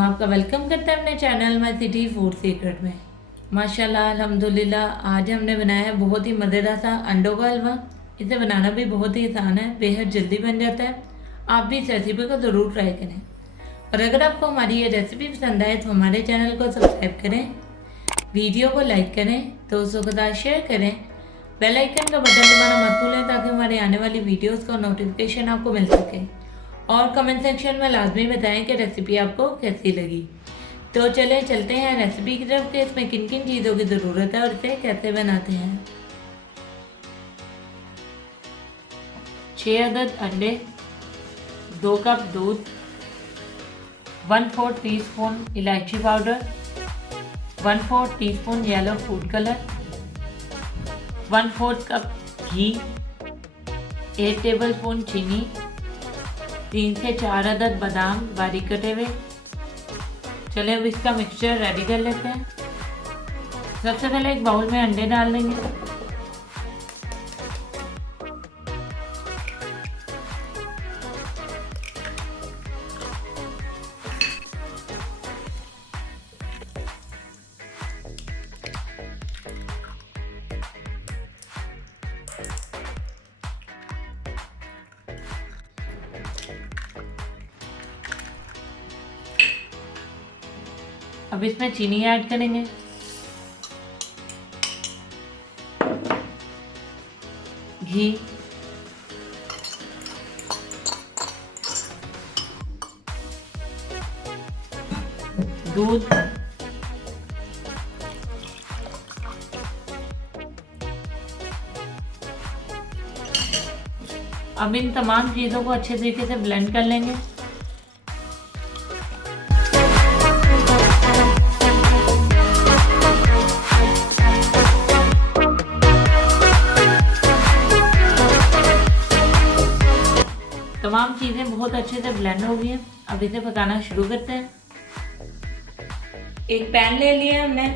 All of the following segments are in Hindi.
हम आपका वेलकम करते हैं अपने channel my city food secret में। माशाल्लाह अल्हम्दुलिल्लाह आज हमने बनाया है बहुत ही मज़ेदार सा अंडों का हलवा। इसे बनाना भी बहुत ही आसान है, बेहद जल्दी बन जाता है। आप भी इस रेसिपी को ज़रूर ट्राई करें और अगर आपको हमारी ये रेसिपी पसंद आए तो हमारे चैनल को सब्सक्राइब करें, वीडियो को लाइक करें, दोस्तों के साथ शेयर करें, बेल आइकन का बटन दबाना मत भूलें ताकि हमारी आने वाली वीडियोज़ का नोटिफिकेशन आपको मिल सके। और कमेंट सेक्शन में लाजमी बताएं कि रेसिपी आपको कैसी लगी। तो चलें चलते हैं रेसिपी की तरफ कि इसमें किन किन चीज़ों की ज़रूरत है और इसे कैसे बनाते हैं। 6 अदद अंडे, 2 कप दूध, 1/4 टीस्पून इलायची powder, 1/4 teaspoon yellow food colour, 1/4 cup घी, 1 टेबलस्पून चीनी, 3 से 4 अदद बादाम बारीक कटे हुए। चलिए अब इसका मिक्सचर रेडी कर लेते हैं। सबसे पहले एक बाउल में अंडे डाल लेंगे। अब इसमें चीनी ऐड करेंगे। घी, दूध, अब इन तमाम चीज़ों को अच्छे तरीके से ब्लेंड कर लेंगे। तमाम चीज़ें बहुत अच्छे से ब्लेंड हो गई हैं। अब इसे पकाना शुरू करते हैं। एक पैन ले लिया हमने,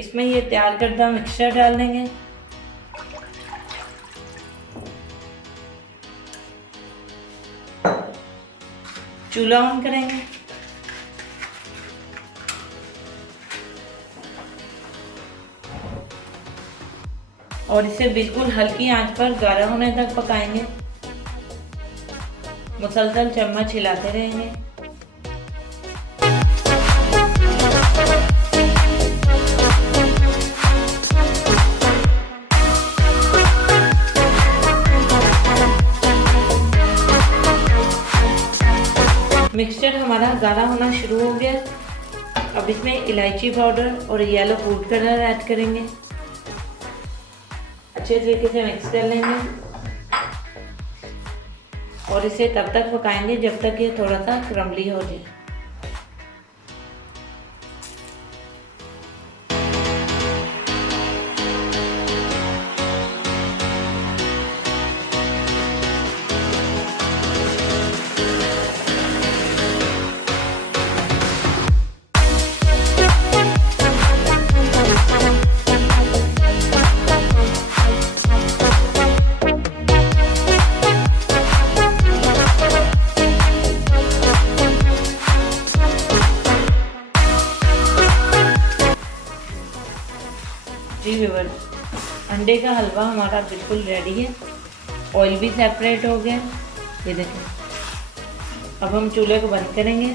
इसमें ये तैयार करदा मिक्सचर डाल देंगे। चूल्हा ऑन करेंगे। और इसे बिल्कुल हल्की आंच पर गाढ़ा होने तक पकाएंगे। मुसलसल चम्मच हिलाते रहेंगे। मिक्सचर हमारा गाढ़ा होना शुरू हो गया। अब इसमें इलायची पाउडर और येलो फूड कलर ऐड करेंगे। अच्छे तरीके से मिक्स कर लेंगे और इसे तब तक पकाएंगे जब तक ये थोड़ा सा क्रम्बली हो जाए। जी व्यूअर्स, अंडे का हलवा हमारा बिल्कुल रेडी है। ऑयल भी सेपरेट हो गया, ये देखें। अब हम चूल्हे को बंद करेंगे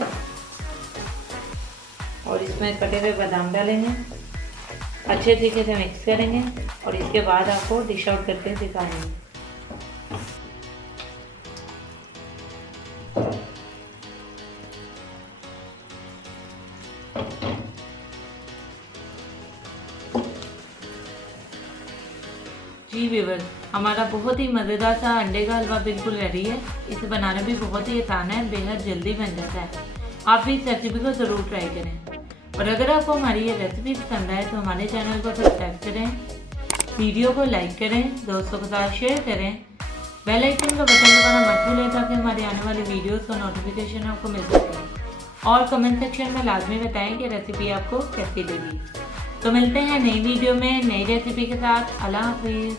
और इसमें कटे हुए बादाम डालेंगे। अच्छे तरीके से मिक्स करेंगे और इसके बाद आपको डिश आउट करके दिखाएंगे। जी व्यूअर्स, हमारा बहुत ही मज़ेदार सा अंडे का हलवा बिल्कुल रेडी है। इसे बनाना भी बहुत ही आसान है, बेहद जल्दी बन जाता है। आप भी इस रेसिपी को ज़रूर ट्राई करें और अगर आपको हमारी ये रेसिपी पसंद आए तो हमारे चैनल को सब्सक्राइब करें, वीडियो को लाइक करें, दोस्तों के साथ शेयर करें, बेल आइकन का बटन दबाना मत भूलें ताकि हमारी आने वाली वीडियोज़ का नोटिफिकेशन आपको मिल सके। और कमेंट सेक्शन में लाजमी बताएं कि रेसिपी आपको कैसी लगी। तो मिलते हैं नई वीडियो में नई रेसिपी के साथ। अल्लाह हाफिज़।